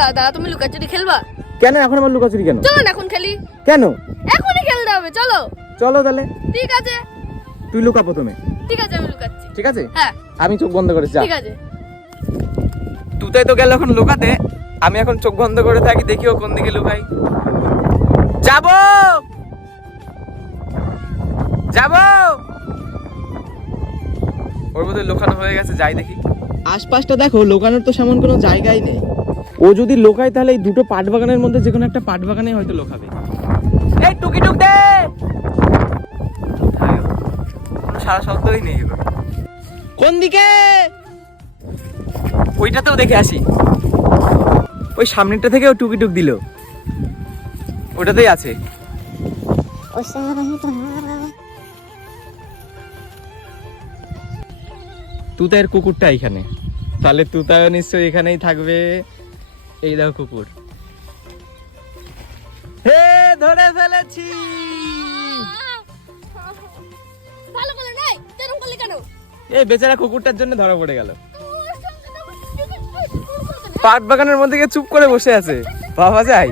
দাদা তুমি লুকাচুরি খেলবা? কেন এখন আবার লুকাচুরি কেন? চলো না এখন খেলি। কেন? এখনই খেলতে হবে, চলো। চলো তাহলে। ঠিক আছে। তুই লুকা প্রথমে। ঠিক আছে, আমি লুকাচ্ছি। ঠিক আছে? হ্যাঁ। আমি চোখ বন্ধ করে যা। ঠিক আছে। তুই তো গেল এখন লুকাতে, আমি এখন চোখ বন্ধ করে থাকি, দেখি ও কোন দিকে লুকাই। যাবো যাবো, ওর মধ্যে লুকানো হয়ে গেছে, যাই দেখি। আশপাশটা দেখো, লুকানোর তো সেমন কোনো জায়গাই নেই। ও যদি লুকায় তাহলে এই দুটো পাট বাগানের মধ্যে যে কোনো একটা পাট বাগানে হয়তো লুকাবে। এই টুকি টুক দে, কোনো সারা শব্দই নেই। কোন দিকে? ওইটাতেও দেখে আসি। ওই সামনেরটা থেকে ও টুকি টুক দিল, ওটাতেই আছে। তুতায়ের কুকুরটা এখানে, তাহলে তুতায়ও নিশ্চয়ই এখানেই থাকবে। এই দেখো কুকুর। হে, ধরে ফেলেছি। ভালো করে নাই, এরকম করলে কেন? এই বেচারা কুকুরটার জন্য ধরা পড়ে গেল। পাট বাগানের মধ্যে গিয়ে চুপ করে বসে আছে, ভাবা যায়?